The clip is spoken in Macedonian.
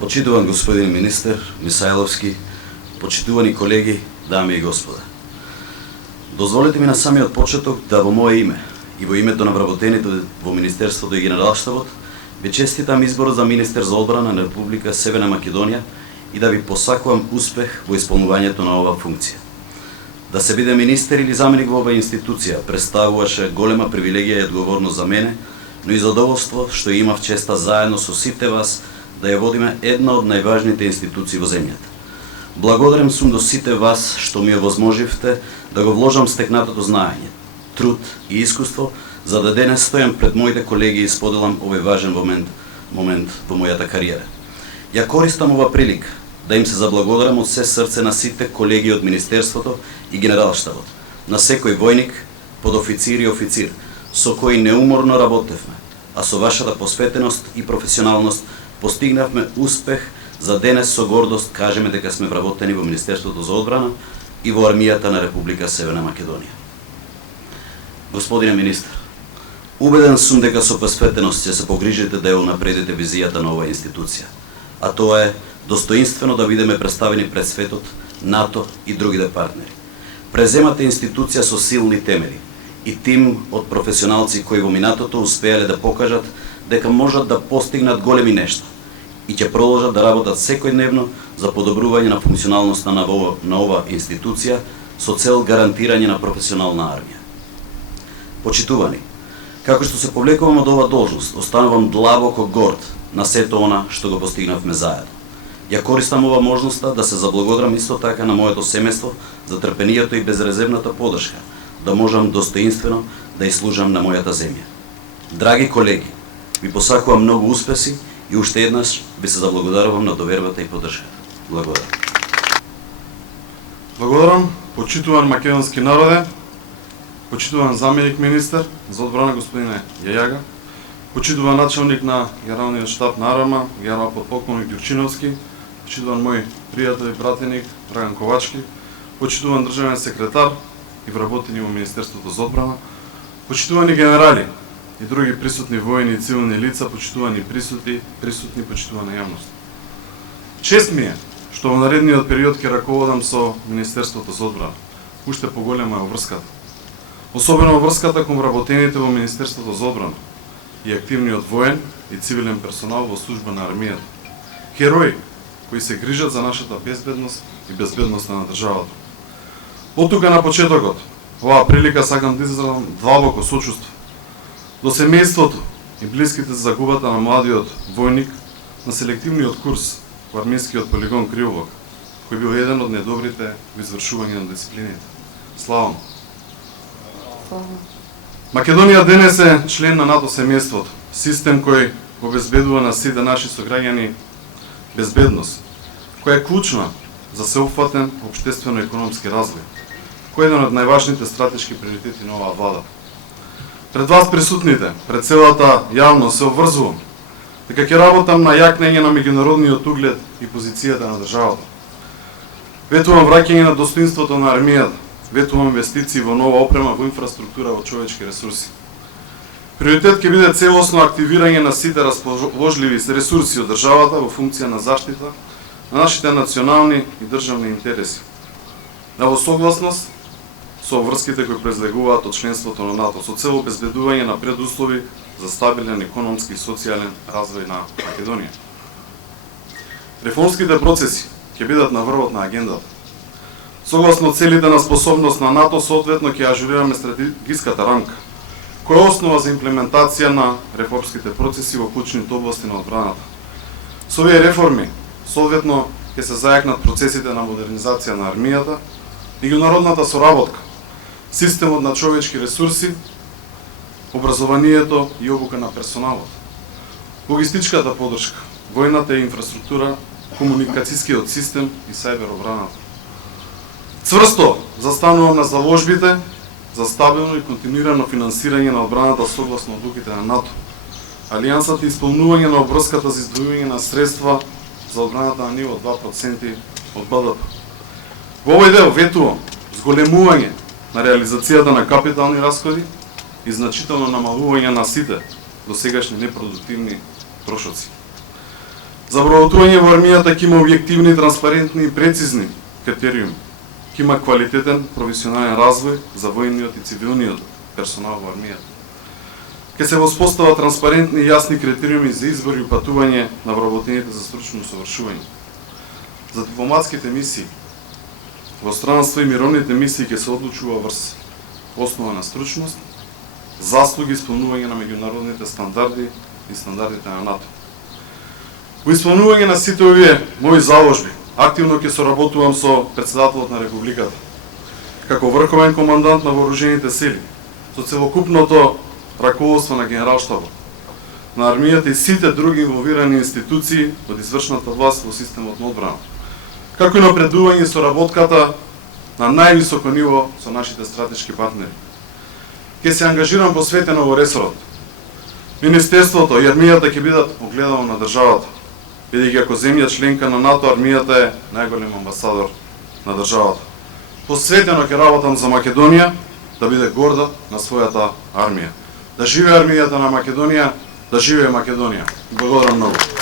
Почитуван господин министер Мисајловски, почитувани колеги, дами и господа. Дозволете ми на самиот почеток да во моје име и во името на вработените во Министерството и Генералштабот ви честитам изборот за министер за одбрана на Република Северна Македонија и да ви посакувам успех во исполнувањето на оваа функција. Да се биде министер или заменик во оваа институција представуваше голема привилегија и одговорност за мене, но и задоволство што имав честа заедно со сите вас да ја водиме една од најважните институции во земјата. Благодарен сум до сите вас што ми овозможивте да го вложам стекнатото знаење, труд и искуство, за да денес стојам пред моите колеги и споделам овој важен момент во мојата кариера. Ја користам ова прилика да им се заблагодарам од се срце на сите колеги од Министерството и Генералштабот, на секој војник, подофицир и официр, со кои неуморно работевме, а со вашата посветеност и професионалност постигнавме успех за денес со гордост кажеме дека сме вработени во Министерството за одбрана и во армијата на Република Северна Македонија. Господине министр, убеден сум дека со посветеност ќе се погрижите да ја унапредите визијата на оваа институција, а тоа е достоинствено да бидеме представени пред светот, НАТО и другите партнери. Преземате институција со силни темели и тим од професионалци кои во минатото успеале да покажат дека можат да постигнат големи нешта и ќе продолжат да работат секојдневно за подобрување на функционалноста на оваа институција со цел гарантирање на професионална армија. Почитувани, како што се повлекувам од оваа должност, останувам длабоко горд на сето она што го постигнавме заедно. Ја користам ова можноста да се заблагодарам исто така на моето семејство за трпението и безрезервната поддршка, да можам достоинствено да служам на мојата земја. Драги колеги, ви посакувам многу успеси и уште еднаш ви се заблагодарувам на довербата и поддршката. Благодарам. Благодарам, почитуван македонски народе, почитуван заменик министер за одбрана господине Јајага, почитуван началник на Генералниот штаб на АРМА, генерал подполковник Ѓурчиновски, почитуван мој пријател и пратеник Драган Ковачки, почитуван државен секретар и вработени во Министерството за одбрана, почитувани генерали и други присутни војни и цивилни лица, почитувани присутни, почитувана јавност. Чест ми е што во наредниот период ќе раководам со Министерството за одбрана. Уште поголема е врската. Особено врската кон вработените во Министерството за одбрана и активниот воен и цивилен персонал во служба на армијата. Херои кои се грижат за нашата безбедност и безбедноста на државата. Од тука на почетокот, оваа прилика сакам да изразам длабоко сочувство до семејството и блиските за загубата на младиот војник на селективниот курс во армискиот полигон Криволок, кој бил еден од недобрите во извршување на дисциплините. Слава му! Македонија денес е член на НАТО семејството, систем кој обезбедува на сите наши сограѓани безбедност, која е клучна за сеопфатен општествено-економски развој, кој е еден од најважните стратешки приоритети на оваа влада. Пред вас присутните, пред целата јавност се обврзувам дека ќе работам на јакнење на меѓународниот углед и позицијата на државата. Ветувам враќање на достоинството на армијата, ветувам инвестиции во нова опрема, во инфраструктура, во човечки ресурси. Приоритет ќе биде целосно активирање на сите расположливи ресурси од државата во функција на заштита на нашите национални и државни интереси. Да во согласност со врските кои произлегуваат од членството на НАТО, со цел обезбедување на предуслови за стабилен економски и социјален развој на Македонија. Реформските процеси ќе бидат на врвот на агендата. Согласно целите на способност на НАТО, соодветно ќе ажурираме стратегиската рамка, која е основа за имплементација на реформските процеси во клучните области на одбраната. Со овие реформи, соодветно ќе се зајакнат процесите на модернизација на армијата, меѓународната соработка, системот на човечки ресурси, образованието и обука на персоналот, логистичката поддршка, војната инфраструктура, комуникацијскиот систем и сајбер одбраната. Цврсто застанувам на заложбите за стабилно и континуирано финансирање на одбраната согласно одлуките на НАТО, алијансата и исполнување на обврската за издвојување на средства за одбраната на ниво 2% од БДП. Во овој дел ветувам зголемување на реализацијата на капитални расходи и значително намалување на сите досегашни непродуктивни трошоци. За вработување во армијата ќе има објективни, транспарентни и прецизни критериуми. Ќе има квалитетен професионален развој за војниот и цивилниот персонал во армијата. Ќе се воспостават транспарентни и јасни критериуми за избор и упатување на вработените за стручно усовршување. За дипломатските мисии во странство и мировните мисии ќе се одлучува врз основа на стручност, заслуги и исполнување на меѓународните стандарди и стандардите на НАТО. Во исполнување на сите овие мои заложби, активно ќе соработувам со председателот на Републиката, како врховен командант на вооружените сили, со целокупното раководство на Генералштабот, на армијата и сите други инволвирани институции од извршната власт во системот на одбрана, како и напредување соработката на највисоко ниво со нашите стратешки партнери. Ќе се ангажирам посветено во ресорот. Министерството и армијата ќе бидат огледало на државата, бидејќи ако земја членка на НАТО, армијата е најголем амбасадор на државата. Посветено ќе работам за Македонија да биде горда на својата армија. Да живее армијата на Македонија, да живее Македонија. Благодарам многу.